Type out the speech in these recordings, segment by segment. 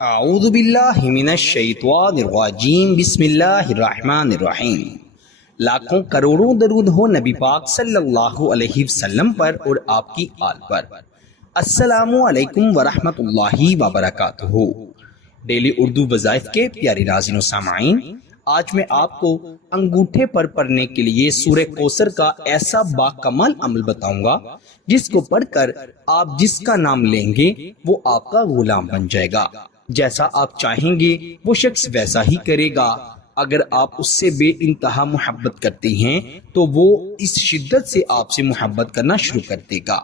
اعوذ باللہ من الشیطان الرجیم بسم اللہ الرحمن الرحیم۔ لاکھوں کروڑوں درود ہو نبی پاک صلی اللہ علیہ وسلم پر اور آپ کی آل پر۔ السلام علیکم ورحمۃ اللہ وبرکاتہ۔ ڈیلی اردو وظائف کے پیارے ناظرین و سامعین، آج میں آپ کو انگوٹھے پر پڑھنے کے لیے سورہ کوثر کا ایسا باکمال عمل بتاؤں گا جس کو پڑھ کر آپ جس کا نام لیں گے وہ آپ کا غلام بن جائے گا۔ جیسا آپ چاہیں گے وہ شخص ویسا ہی کرے گا۔ اگر آپ اس سے بے انتہا محبت کرتے ہیں تو وہ اس شدت سے آپ سے محبت کرنا شروع کر دے گا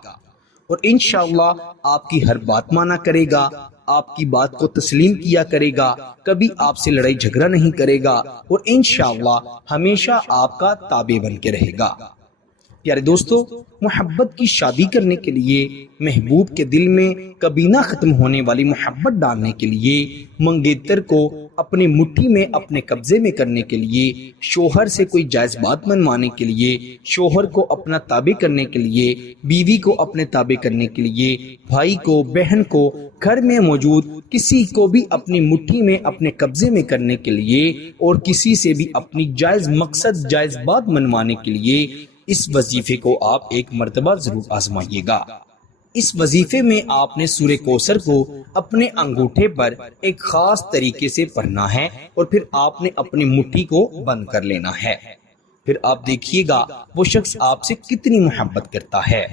اور انشاءاللہ آپ کی ہر بات مانا کرے گا، آپ کی بات کو تسلیم کیا کرے گا، کبھی آپ سے لڑائی جھگڑا نہیں کرے گا اور انشاءاللہ ہمیشہ آپ کا تابع بن کے رہے گا۔ پیارے دوستو، محبت کی شادی کرنے کے لیے، محبوب کے دل میں کبھی نہ ختم ہونے والی محبت ڈالنے کے لیے، منگیتر کو اپنے مٹھی میں اپنے قبضے میں کرنے کے لیے، شوہر سے کوئی جائز بات منوانے کے لیے، شوہر کو اپنا تابع کرنے کے لیے، بیوی کو اپنے تابع کرنے کے لیے، بھائی کو، بہن کو، گھر میں موجود کسی کو بھی اپنی مٹھی میں اپنے قبضے میں کرنے کے لیے اور کسی سے بھی اپنی جائز مقصد، جائز بات منوانے کے لیے اس وظیفے کو آپ ایک مرتبہ ضرور آزمائیے گا۔ اس وظیفے میں آپ نے سورہ کوثر کو اپنے انگوٹھے پر ایک خاص طریقے سے پڑھنا ہے اور پھر آپ نے اپنی مٹھی کو بند کر لینا ہے۔ پھر آپ دیکھیے گا وہ شخص آپ سے کتنی محبت کرتا ہے۔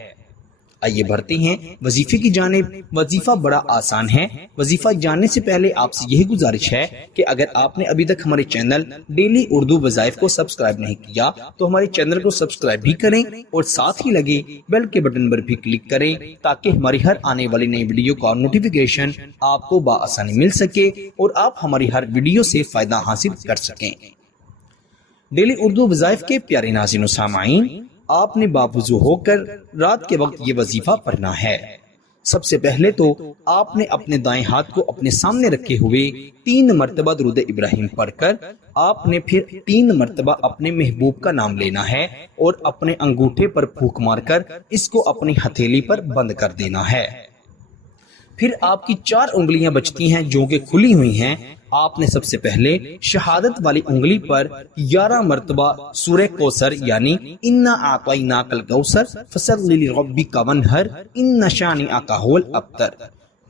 آئیے بڑھتے ہیں وظیفے کی جانب۔ وظیفہ بڑا آسان ہے۔ وظیفہ جاننے سے پہلے آپ سے یہی گزارش ہے کہ اگر آپ نے ابھی تک ہمارے چینل ڈیلی اردو وظائف کو سبسکرائب نہیں کیا تو ہمارے چینل کو سبسکرائب بھی کریں اور ساتھ ہی لگے بیل کے بٹن پر بھی کلک کریں تاکہ ہماری ہر آنے والی نئی ویڈیو کا نوٹیفیکیشن آپ کو بآسانی مل سکے اور آپ ہماری ہر ویڈیو سے فائدہ حاصل کر سکیں۔ ڈیلی اردو وظائف کے پیارے ناظرین و سامعین، آپ نے باوضو ہو کر رات کے وقت یہ وظیفہ پڑھنا ہے۔ سب سے پہلے تو آپ نے اپنے دائیں ہاتھ کو اپنے سامنے رکھے ہوئے 3 مرتبہ درود ابراہیم پڑھ کر آپ نے پھر 3 مرتبہ اپنے محبوب کا نام لینا ہے اور اپنے انگوٹھے پر پھونک مار کر اس کو اپنی ہتھیلی پر بند کر دینا ہے۔ پھر آپ کی 4 انگلیاں بچتی ہیں جو کہ کھلی ہوئی ہیں۔ آپ نے سب سے پہلے شہادت والی انگلی پر 11 مرتبہ سورہ کوثر یعنی انا اعطیناک الکوثر فصلی لربک وانحر ان شانئک هو الابتر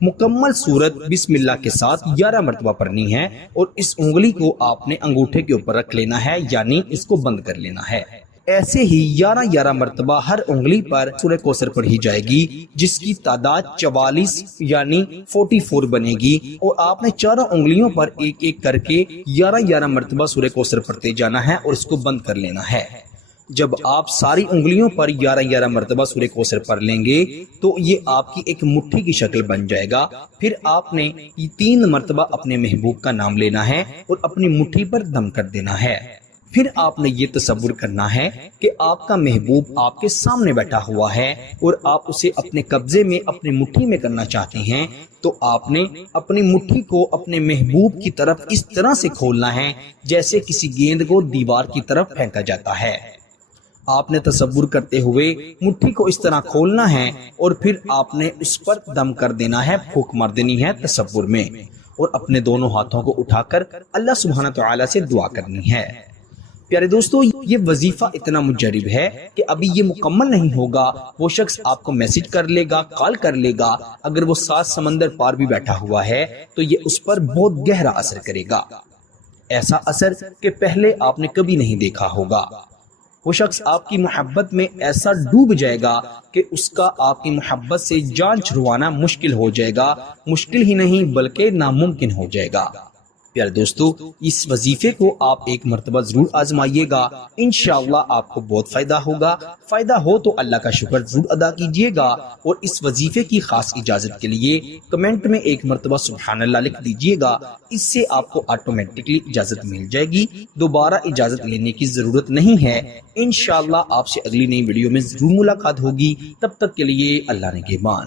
مکمل سورت بسم اللہ کے ساتھ 11 مرتبہ پڑھنی ہے اور اس انگلی کو آپ نے انگوٹھے کے اوپر رکھ لینا ہے یعنی اس کو بند کر لینا ہے۔ ایسے ہی 11 مرتبہ ہر انگلی پر سورہ کوثر پڑھی جائے گی جس کی تعداد 44 یعنی 44 بنے گی اور آپ نے 4 انگلیوں پر ایک ایک کر کے 11 مرتبہ سورہ کوثر پڑھتے جانا ہے اور اس کو بند کر لینا ہے۔ جب آپ ساری انگلیوں پر 11 مرتبہ سورہ کوثر پڑھ لیں گے تو یہ آپ کی ایک مٹھی کی شکل بن جائے گا۔ پھر آپ نے 3 مرتبہ اپنے محبوب کا نام لینا ہے اور اپنی مٹھی پر دم کر دینا ہے۔ پھر آپ نے یہ تصور کرنا ہے کہ آپ کا محبوب آپ کے سامنے بیٹھا ہوا ہے اور آپ اسے اپنے قبضے میں اپنی مٹھی میں کرنا چاہتے ہیں تو آپ نے اپنی مٹھی کو اپنے محبوب کی طرف اس طرح سے کھولنا ہے جیسے کسی گیند کو دیوار کی طرف پھینکا جاتا ہے۔ آپ نے تصور کرتے ہوئے مٹھی کو اس طرح کھولنا ہے اور پھر آپ نے اس پر دم کر دینا ہے، پھونک مار دینی ہے تصور میں، اور اپنے دونوں ہاتھوں کو اٹھا کر اللہ سبحانہ تعالیٰ سے دعا کرنی ہے۔ پیارے دوستو، یہ وظیفہ اتنا مجرب ہے کہ ابھی یہ مکمل نہیں ہوگا، وہ شخص آپ کو میسج کر لے گا، کال کر لے گا، اگر وہ 7 سمندر پار بھی بیٹھا ہوا ہے تو یہ اس پر بہت گہرا اثر کرے گا، ایسا اثر کہ پہلے آپ نے کبھی نہیں دیکھا ہوگا۔ وہ شخص آپ کی محبت میں ایسا ڈوب جائے گا کہ اس کا آپ کی محبت سے جان چھڑوانا مشکل ہو جائے گا، مشکل ہی نہیں بلکہ ناممکن ہو جائے گا۔ پیارے دوستو، اس وظیفے کو آپ ایک مرتبہ ضرور آزمائیے گا، انشاءاللہ آپ کو بہت فائدہ ہوگا۔ فائدہ ہو تو اللہ کا شکر ضرور ادا کیجیے گا اور اس وظیفے کی خاص اجازت کے لیے کمنٹ میں ایک مرتبہ سبحان اللہ لکھ دیجیے گا، اس سے آپ کو آٹومیٹکلی اجازت مل جائے گی، دوبارہ اجازت لینے کی ضرورت نہیں ہے۔ انشاءاللہ آپ سے اگلی نئی ویڈیو میں ضرور ملاقات ہوگی، تب تک کے لیے اللہ نگہبان۔